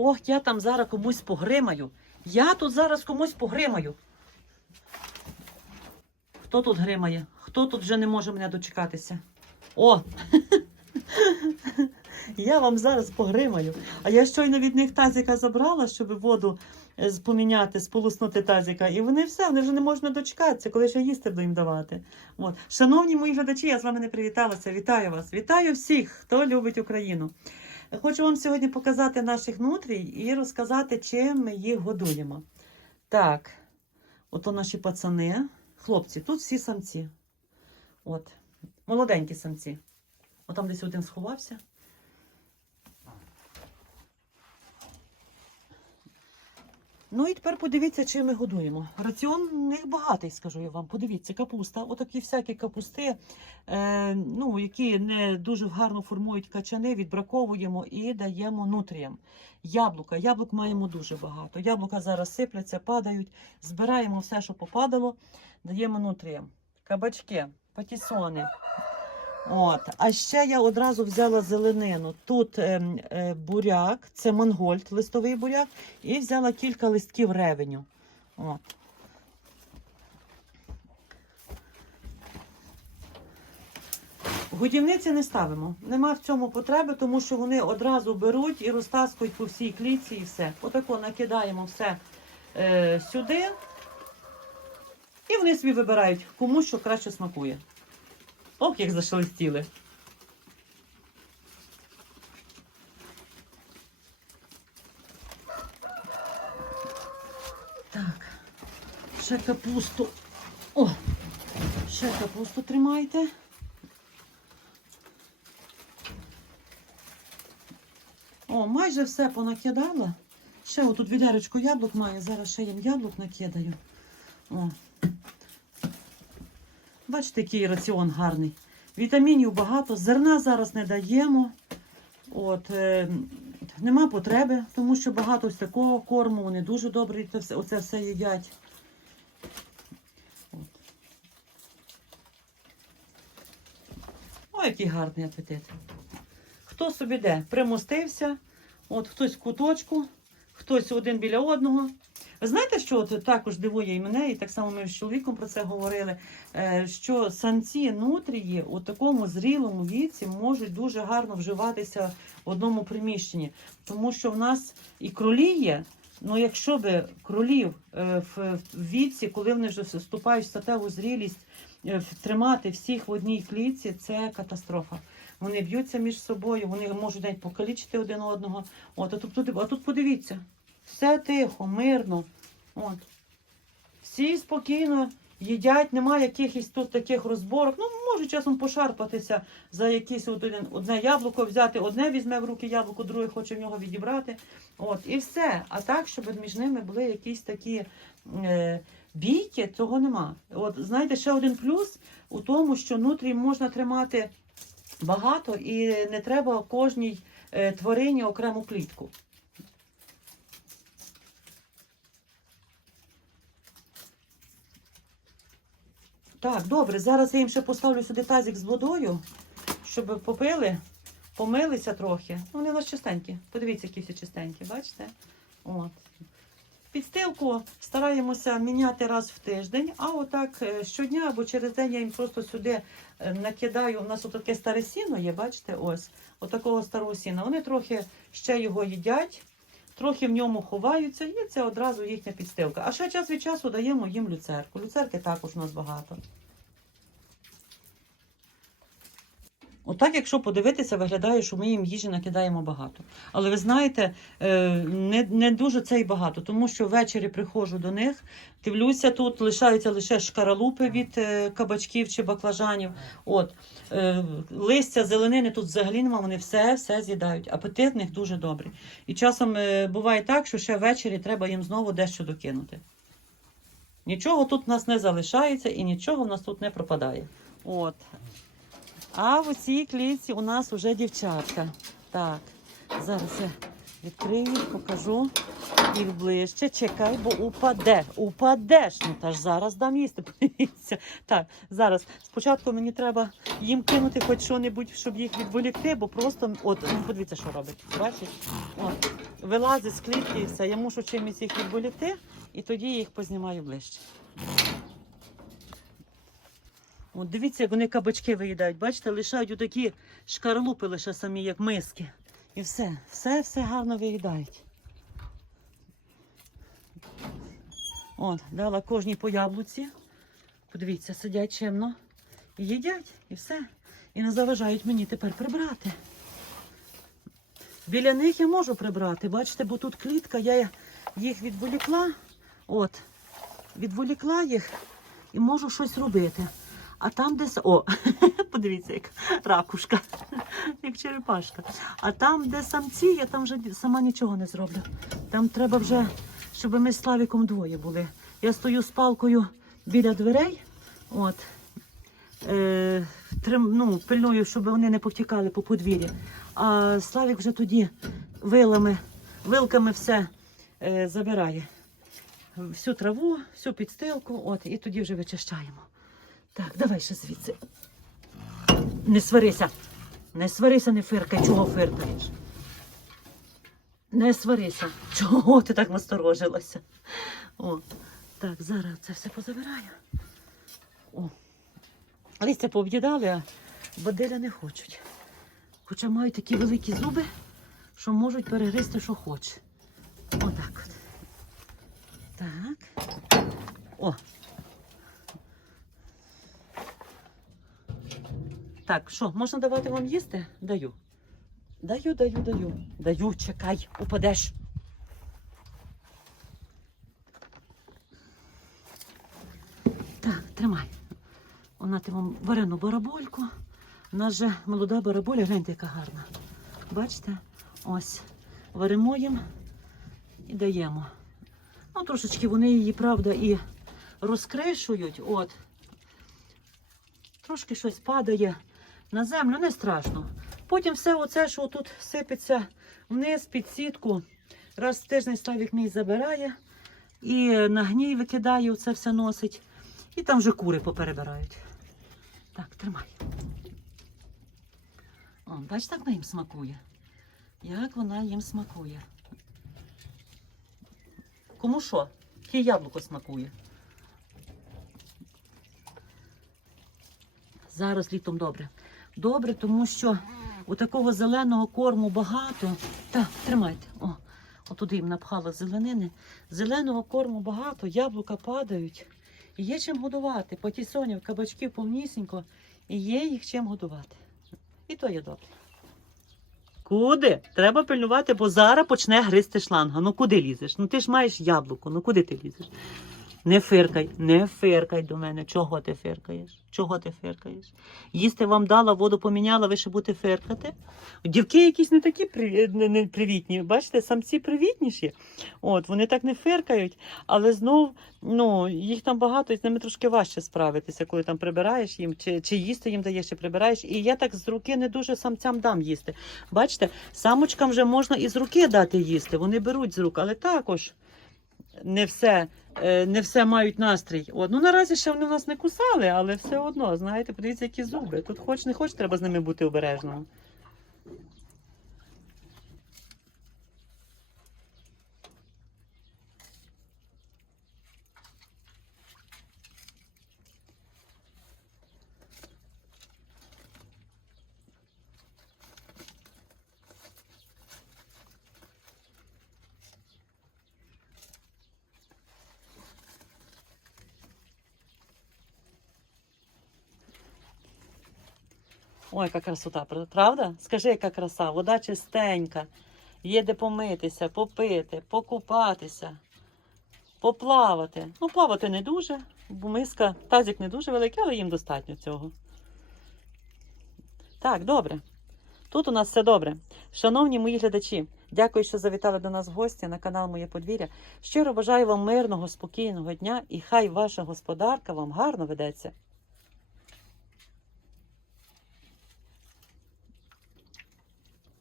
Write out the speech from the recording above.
Ох, я там зараз комусь погримаю. Я тут зараз комусь погримаю. Хто тут гримає? Хто тут вже не може мене дочекатися? О! Я вам зараз погримаю. А я щойно від них тазика забрала, щоб воду е, поміняти, сполоснути тазика. І вони все, вони вже не можуть дочекатися, коли я їсти буду їм давати. От. Шановні мої глядачі, я з вами не привіталася. Вітаю вас! Вітаю всіх, хто любить Україну. Хочу вам сьогодні показати наших нутрій і розказати, чим ми їх годуємо. Так, ото наші пацани, хлопці, тут всі самці. От, молоденькі самці. Отам десь один сховався. Ну і тепер подивіться, чим ми годуємо. Раціон них багатий, скажу я вам. Подивіться, капуста. Отакі всякі капусти, е, ну, які не дуже гарно формують качани, відбраковуємо і даємо нутріям. Яблука. Яблук маємо дуже багато. Яблука зараз сипляться, падають. Збираємо все, що попадало, даємо нутріям. Кабачки, патісони. От. А ще я одразу взяла зеленину. Тут ем, е, буряк, це мангольд, листовий буряк, і взяла кілька листків ревеню. От. Годівниці не ставимо. Нема в цьому потреби, тому що вони одразу беруть і розтаскують по всій клітці і все. Отако накидаємо все е, сюди. І вони собі вибирають, кому що краще смакує. Ох, як зашелестіли. Так, ще капусту. О, ще капусту тримайте. О, майже все понакидала. Ще отут відеречко яблук маю. Зараз ще їм яблук накидаю. О. Бачите, який раціон гарний. Вітамінів багато, зерна зараз не даємо. От, е, нема потреби, тому що багато ось такого корму, вони дуже добре це оце все їдять. От. О, який гарний апетит. Хто собі де? Примостився, от хтось в куточку, хтось один біля одного. Ви знаєте, що от також дивує і мене, і так само ми з чоловіком про це говорили, е, що самці нутрії у такому зрілому віці можуть дуже гарно вживатися в одному приміщенні. Тому що в нас і кролі є, ну якщо би кролів е, в віці, коли вони вже вступають в статеву зрілість, е, тримати всіх в одній клітці, це катастрофа. Вони б'ються між собою, вони можуть навіть покалічити один одного. От, а тут, а тут подивіться, все тихо, мирно. От. Всі спокійно їдять, немає якихось тут таких розборок. Ну, може часом пошарпатися за якесь от один, одне яблуко взяти, одне візьме в руки яблуко, друге хоче в нього відібрати. От, і все. А так, щоб між ними були якісь такі е, бійки, цього нема. От, знаєте, ще один плюс у тому, що нутрі можна тримати багато і не треба кожній е, тварині окрему клітку. Так, добре, зараз я їм ще поставлю сюди тазик з водою, щоб попили, помилися трохи. Ну, Вони у нас чистенькі. Подивіться, які всі чистенькі, бачите? От. Підстилку стараємося міняти раз в тиждень, а отак е, щодня або через день я їм просто сюди е, накидаю. У нас отаке старе сіно є, бачите, ось, отакого старого сіна. Вони трохи ще його їдять, трохи в ньому ховаються, і це одразу їхня підстилка. А ще час від часу даємо їм люцерку. Люцерки також у нас багато. Отак, якщо подивитися, виглядає, що ми їм їжі накидаємо багато. Але ви знаєте, е, не, не дуже це й багато, тому що ввечері приходжу до них, дивлюся, тут лишаються лише шкаралупи від е, кабачків чи баклажанів. От, е, листя, зеленини тут взагалі нема, вони все, все з'їдають. Апетит в них дуже добрий. І часом буває так, що ще ввечері треба їм знову дещо докинути. Нічого тут в нас не залишається і нічого в нас тут не пропадає. От. А в цій клітці у нас вже дівчатка. Так, зараз я відкрию, покажу їх ближче. Чекай, бо упаде. Упадеш. Ну та ж зараз дам їсти. Подивіться. Так, зараз. Спочатку мені треба їм кинути хоч що-небудь, щоб їх відволікти, бо просто от, ну подивіться, що робить. Бачиш? От. вилазить з клітки і все. Я мушу чимось їх відволікти, і тоді їх познімаю ближче. От дивіться, як вони кабачки виїдають. Бачите, лишають отакі шкарлупи лише самі, як миски. І все, все, все гарно виїдають. От, дала кожній по яблуці. Подивіться, сидять чемно. І їдять, і все. І не заважають мені тепер прибрати. Біля них я можу прибрати, бачите, бо тут клітка, я їх відволікла. От, відволікла їх і можу щось робити. А там десь. О, подивіться, як ракушка, як черепашка. А там, де самці, я там вже сама нічого не зроблю. Там треба вже, щоб ми з Славіком двоє були. Я стою з палкою біля дверей. От. Е, трим, ну, пильную, щоб вони не повтікали по подвір'ї. А Славік вже тоді вилами, вилками все е, забирає. Всю траву, всю підстилку, от, і тоді вже вичищаємо. Так, давай ще звідси. Не сварися. Не сварися, не фиркай. Чого фиркаєш? Не сварися. Чого ти так насторожилася? О, так, зараз це все позабираю. О. Листя пооб'їдали, а бадиля не хочуть. Хоча мають такі великі зуби, що можуть перегризти, що хоче. Отак от. Так. О. Так, що, можна давати вам їсти? Даю. Даю, даю, даю. Даю, чекай, упадеш. Так, тримай. Вона ти вам варену барабольку. У нас же молода бараболя, гляньте, яка гарна. Бачите? Ось. Варимо їм і даємо. Ну, трошечки вони її, правда, і розкришують. От. Трошки щось падає на землю, не страшно. Потім все оце, що тут сипеться вниз під сітку. Раз в тиждень Славік мій забирає і на гній викидає, оце все носить. І там вже кури поперебирають. Так, тримай. О, бачите, як вона їм смакує. Як вона їм смакує. Кому що? Яке яблуко смакує. Зараз літом добре. Добре, тому що у такого зеленого корму багато. Так, тримайте. О, отуди їм напхала зеленини. Зеленого корму багато, яблука падають. І є чим годувати. Потісонів, кабачків повнісінько. І є їх чим годувати. І то є добре. Куди? Треба пильнувати, бо зараз почне гризти шланга. Ну куди лізеш? Ну ти ж маєш яблуко, ну куди ти лізеш? Не фиркай, не фиркай до мене. Чого ти фиркаєш? Чого ти фиркаєш? Їсти вам дала, воду поміняла, ви ще будете фиркати. Дівки якісь не такі привітні. Бачите, самці привітніші. От, вони так не фиркають, але знов ну, їх там багато, і з ними трошки важче справитися, коли там прибираєш їм, чи, чи їсти їм даєш, чи прибираєш. І я так з руки не дуже самцям дам їсти. Бачите, самочкам вже можна і з руки дати їсти. Вони беруть з рук, але також не все, е, не все мають настрій. От, ну наразі ще вони нас не кусали, але все одно, знаєте, подивіться, які зуби. Тут хоч не хоч, треба з ними бути обережним. Ой, яка красота, правда? Скажи, яка краса, вода чистенька, є де помитися, попити, покупатися, поплавати. Ну, плавати не дуже, бо миска, тазик не дуже великий, але їм достатньо цього. Так, добре. Тут у нас все добре. Шановні мої глядачі, дякую, що завітали до нас в гості на канал Моє подвір'я. Щиро бажаю вам мирного, спокійного дня і хай ваша господарка вам гарно ведеться.